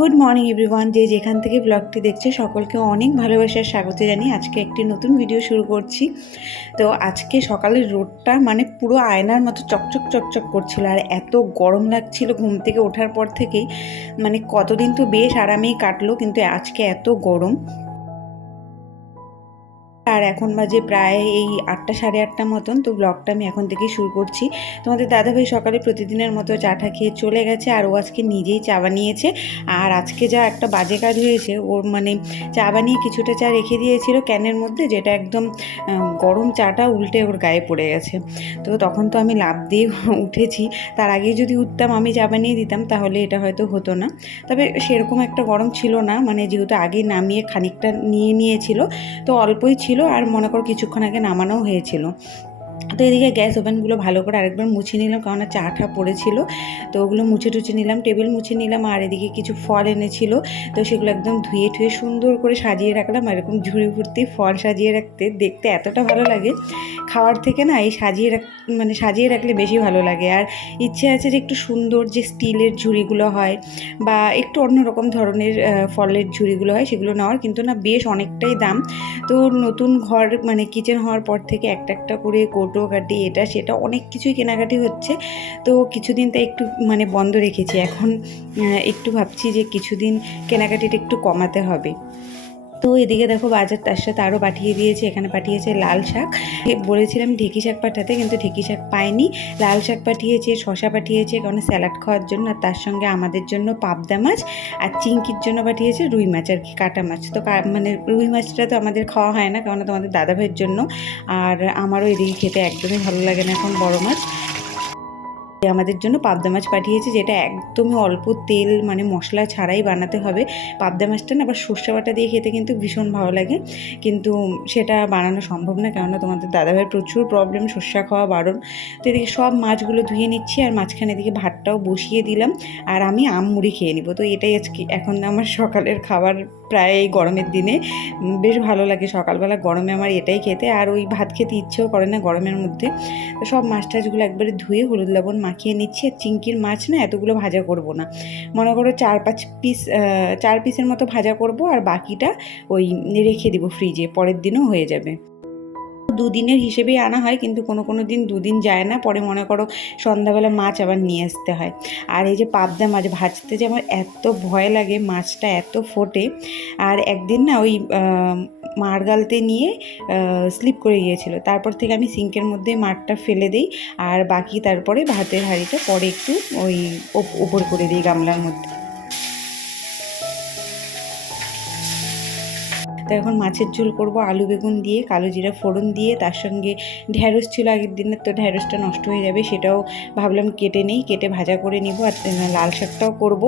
Good morning everyone, যে যেখান থেকে ব্লগটি দেখছে সকলকে অনেক ভালোবাসার স্বাগত জানিয়ে আজকে একটি নতুন ভিডিও শুরু করছি। তো আজকে সকালের রোদটা মানে পুরো আয়নার মতো চকচক চকচক করছিল, আর এত গরম লাগছিল ঘুম থেকে ওঠার পর থেকেই। মানে কতদিন তো বেশ আরামেই কাটলো, কিন্তু আজকে এত গরম। আর এখন বাজে প্রায় এই 8টা সাড়ে 8টা মতন। তো ব্লগটা আমি এখন থেকেই শুরু করছি। তোমাদের দাদাভাই সকালে প্রতিদিনের মতো চাটা খেয়ে চলে গেছে, আর ও আজকে নিজেই চা বানিয়েছে। আর আজকে যা একটা বাজে কাজ হয়েছে, ওর মানে চা বানিয়ে কিছুটা চা রেখে দিয়েছিল ক্যানের মধ্যে, যেটা একদম গরম চাটা উল্টে ওর গায়ে পড়ে গেছে। তো তখন তো আমি লাফ দিয়ে উঠেছি। তার আগে যদি উঠতাম, আমি চা বানিয়ে দিতাম, তাহলে এটা হয়তো হতো না। তবে সেরকম একটা গরম ছিল না, মানে যেহেতু আগে নামিয়ে খানিকটা নিয়েছিল, তো অল্পই ছিল। আর মনে করো কিছুক্ষণ আগে নামানোও হয়েছিল। তো এদিকে গ্যাস ওভেনগুলো ভালো করে আরেকবার মুছে নিলাম, কারণ চা ঠা পড়েছিল। তো ওগুলো মুছে টুছে নিলাম, টেবিল মুছে নিলাম। আর এদিকে কিছু ফল এনেছিল, তো সেগুলো একদম ধুয়ে ঠুয়ে সুন্দর করে সাজিয়ে রাখলাম। এরকম ঝুড়ি ভর্তি ফল সাজিয়ে রাখতে দেখতে এতটা ভালো লাগে, খাওয়ার থেকে না এই সাজিয়ে রাখলে বেশি ভালো লাগে। আর ইচ্ছে আছে যে একটু সুন্দর যে স্টিলের ঝুড়িগুলো হয়, বা একটু অন্যরকম ধরনের ফলের ঝুড়িগুলো হয়, সেগুলো নেওয়ার। কিন্তু না, বেশ অনেকটাই দাম। তো নতুন ঘর মানে কিচেন হওয়ার পর থেকে একটা একটা করে কৌটো কাটি, এটা সেটা অনেক কিছুই কেনাকাটি হচ্ছে। তো কিছুদিন তো একটু মানে বন্ধ রেখেছি। এখন একটু ভাবছি যে কিছুদিন কেনাকাটিটা একটু কমাতে হবে। তো এদিকে দেখো বাজার তার সাথে আরও পাঠিয়ে দিয়েছে। এখানে পাঠিয়েছে লাল শাক। বলেছিলাম ঢেঁকি শাক পাঠাতে, কিন্তু ঢেঁকি শাক পাইনি। লাল শাক পাঠিয়েছে, শশা পাঠিয়েছে, কারণ স্যালাড খাওয়ার জন্য। আর তার সঙ্গে আমাদের জন্য পাবদা মাছ, আর চিংকির জন্য পাঠিয়েছে রুই মাছ, আর কি কাটা মাছ। তো মানে রুই মাছটা তো আমাদের খাওয়া হয় না, কারণ তোমাদের দাদাভাইয়ের জন্য। আর আমারও এদিকে খেতে একদমই ভালো লাগে না এখন বড় মাছ। আমাদের জন্য পাবদা মাছ পাঠিয়েছে, যেটা একদমই অল্প তেল মানে মশলা ছাড়াই বানাতে হবে। পাবদা মাছটা না আবার সর্ষে বাটা দিয়ে খেতে কিন্তু ভীষণ ভালো লাগে, কিন্তু সেটা বানানো সম্ভব না, কেননা তোমাদের দাদাভাইয়ের প্রচুর প্রবলেম, সর্ষা খাওয়া বারণ। তো এদিকে সব মাছগুলো ধুয়ে নিচ্ছি, আর মাঝখানে এদিকে ভাতটাও বসিয়ে দিলাম। আর আমি আম মুড়ি খেয়ে নিব। তো এটাই আজকে এখন আমার সকালের খাবার। প্রায় এই গরমের দিনে বেশ ভালো লাগে সকালবেলা গরমে আমার এটাই খেতে। আর ওই ভাত খেতে ইচ্ছেও করে না গরমের মধ্যে। তো সব মাছ টাছগুলো একবারে ধুয়ে হলুদ লবণ মাখিয়ে নিচ্ছি। আর চিংকির মাছ না এতগুলো ভাজা করব না, মনে করো 4 পিসের মতো ভাজা করব, আর বাকিটা ওই রেখে দিব ফ্রিজে, পরের দিনও হয়ে যাবে। দুদিনের হিসেবেই আনা হয়, কিন্তু কোনো দিন দুদিন যায় না, পরে মনে করো সন্ধ্যাবেলা মাছ আবার নিয়ে আসতে হয়। আর এই যে পাবদা মাছ ভাজতে যে আমার এত ভয় লাগে, মাছটা এত ফোটে। আর একদিন না ওই মাড় গালতে নিয়ে স্লিপ করে গিয়েছিল, তারপর থেকে আমি সিঙ্কের মধ্যে মাড়টা ফেলে দিই, আর বাকি তারপরে ভাতের হাঁড়িটা পরে একটু ওই ওপর করে দিই গামলার মধ্যে। তো এখন মাছের ঝোল করব আলু বেগুন দিয়ে, কালো জিরা ফোড়ন দিয়ে। তার সঙ্গে ঢ্যাঁড়স ছিল আগের দিনের, তো ঢ্যাঁড়সটা নষ্ট হয়ে যাবে, সেটাও ভাবলাম কেটে ভাজা করে নিব। আর লাল শাকটাও করব।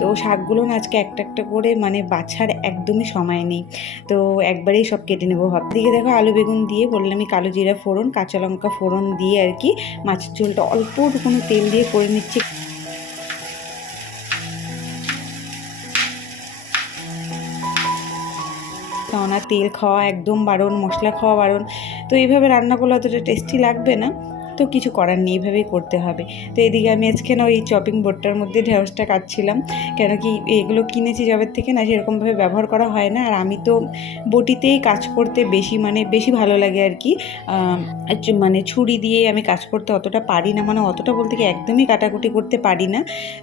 তো শাকগুলো না আজকে একটা একটা করে মানে বাছার একদমই সময় নেই, তো একবারেই সব কেটে নেবো দিকে দেখো আলু বেগুন দিয়ে বললামই কালো জিরা ফোড়ন, কাঁচা লঙ্কা ফোড়ন দিয়ে আর কি মাছের ঝোলটা অল্পটুকুনো তেল দিয়ে করে নিচ্ছি। কেননা তেল খাওয়া একদম বারণ, মশলা খাওয়া বারণ। তো এইভাবে রান্না করলে অতটা টেস্টি লাগবে না, তো কিছু করার নেই, এইভাবেই করতে হবে। তো এদিকে আমি আজকে না ওই চপিং বোর্ডটার মধ্যে ঢেঁড়সটা কাটছিলাম, কেন কি এগুলো কিনেছি জবের থেকে না, সেরকমভাবে ব্যবহার করা হয় না। আর আমি তো বটিতেই কাজ করতে বেশি ভালো লাগে আর কি। মানে ছুরি দিয়ে আমি কাজ করতে অতটা পারি না, মানে অতটা বলতে কি একদমই কাটাকুটি করতে পারি না।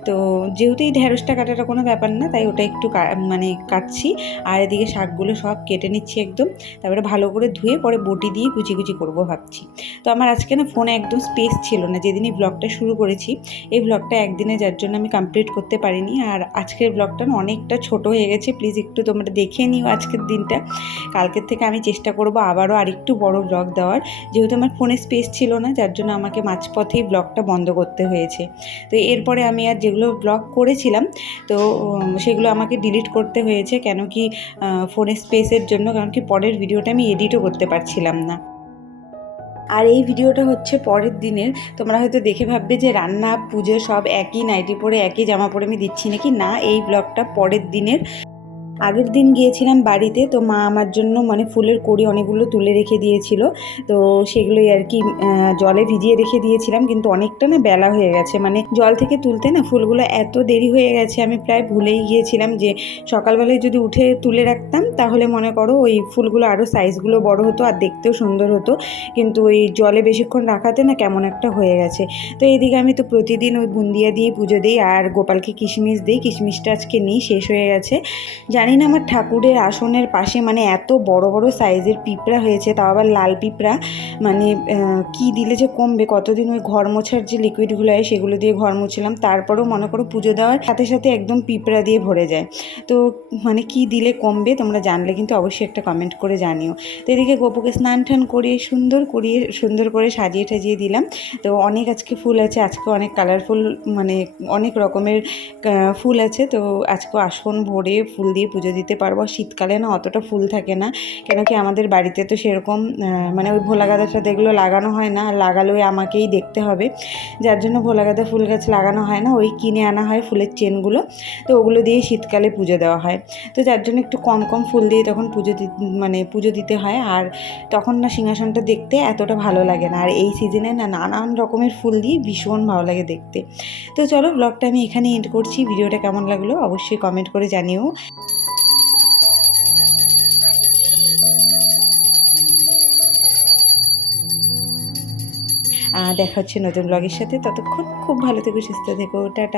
তো যেহেতু এই ঢেঁড়সটা কাটাটা কোনো ব্যাপার না, তাই ওটা একটু মানে কাটছি। আর এদিকে শাকগুলো সব কেটে নিচ্ছি একদম, তারপরে ভালো করে ধুয়ে পরে বটি দিয়ে কুচি কুচি করবো ভাবছি। তো আমার আজকে না ফোনে একদম স্পেস ছিল না, যেদিনই ব্লগটা শুরু করেছি এই ব্লগটা একদিনে, যার জন্য আমি কমপ্লিট করতে পারিনি। আর আজকের ব্লগটা না অনেকটা ছোট হয়ে গেছে, প্লিজ একটু তোমরা দেখে নিও আজকের দিনটা। কালকের থেকে আমি চেষ্টা করব আবারও আরেকটু বড় ব্লগ দেওয়ার, যেহেতু আমার ফোনে স্পেস ছিল না, যার জন্য আমাকে মাঝপথেই ব্লগটা বন্ধ করতে হয়েছে। তো এরপরে আমি আর যেগুলো ব্লগ করেছিলাম, তো সেগুলো আমাকে ডিলিট করতে হয়েছে, কেন কি ফোনে স্পেসের জন্য, কারণ কি পরের ভিডিওটা আমি এডিটও করতে পারছিলাম না। আর এই ভিডিওটা হচ্ছে পরের দিনের। তোমরা হয়তো দেখে ভাববে যে রান্না পুজো সব একই নাইটি পরে একই জামা পরে আমি দিচ্ছি নাকি, না, এই ব্লগটা পরের দিনের। আগের দিন গিয়েছিলাম বাড়িতে, তো মা আমার জন্য মানে ফুলের কড়ি অনেকগুলো তুলে রেখে দিয়েছিল। তো সেগুলোই আর কি জলে ভিজিয়ে রেখে দিয়েছিলাম, কিন্তু অনেকটা না বেলা হয়ে গেছে, মানে জল থেকে তুলতে না ফুলগুলো এত দেরি হয়ে গেছে আমি প্রায় ভুলেই গিয়েছিলাম যে সকালবেলায় যদি উঠে তুলে রাখতাম তাহলে মনে করো ওই ফুলগুলো আরও সাইজগুলো বড় হতো আর দেখতেও সুন্দর হতো। কিন্তু ওই জলে বেশিক্ষণ রাখাতে না কেমন একটা হয়ে গেছে। তো এইদিকে আমি তো প্রতিদিন ওই বুন্দিয়া দিয়ে পুজো দিই আর গোপালকে কিশমিশ দিই। কিশমিশটা আজকে নেই, শেষ হয়ে গেছে। জানি না আমার ঠাকুরের আসনের পাশে মানে এত বড় বড় সাইজের পিঁপড়া হয়েছে, তাও আবার লাল পিঁপড়া। মানে কি দিলে যে কমবে, কতদিন ওই ঘর মোছার যে লিকুইডগুলো হয় সেগুলো দিয়ে ঘর মুছলাম, তারপরেও মনে করো পুজো দেওয়ার সাথে সাথে একদম পিঁপড়া দিয়ে ভরে যায়। তো মানে কি দিলে কমবে, তোমরা জানলে কিন্তু অবশ্যই একটা কমেন্ট করে জানিও। তো এদিকে গোপুকে স্নান টান করিয়ে সুন্দর করে সাজিয়ে টাজিয়ে দিলাম। তো অনেক আজকে ফুল আছে, আজকে অনেক কালারফুল, মানে অনেক রকমের ফুল আছে। তো আজকে আসন ভরে ফুল দিয়ে পুজো দিতে পারবো। শীতকালে না অতটা ফুল থাকে না, কেন কি আমাদের বাড়িতে তো সেরকম মানে ওই ভোলা গাঁদার সাথে এগুলো লাগানো হয় না, লাগালে ওই আমাকেই দেখতে হবে, যার জন্য ভোলা গাঁদা ফুল গাছ লাগানো হয় না, ওই কিনে আনা হয় ফুলের চেনগুলো। তো ওগুলো দিয়ে শীতকালে পুজো দেওয়া হয়। তো যার জন্য একটু কম কম ফুল দিয়ে তখন মানে পুজো দিতে হয়। আর তখন না সিংহাসনটা দেখতে এতটা ভালো লাগে না, আর এই সিজনে না নানান রকমের ফুল দিয়ে ভীষণ ভালো লাগে দেখতে। তো চলো ব্লগটা আমি এখানে এন্ড করছি। ভিডিওটা কেমন লাগলো অবশ্যই কমেন্ট করে জানিও। দেখা হচ্ছে নতুন ব্লগের সাথে, ততক্ষণ খুব ভালো থেকো, সুস্থ থেকো, টাটা।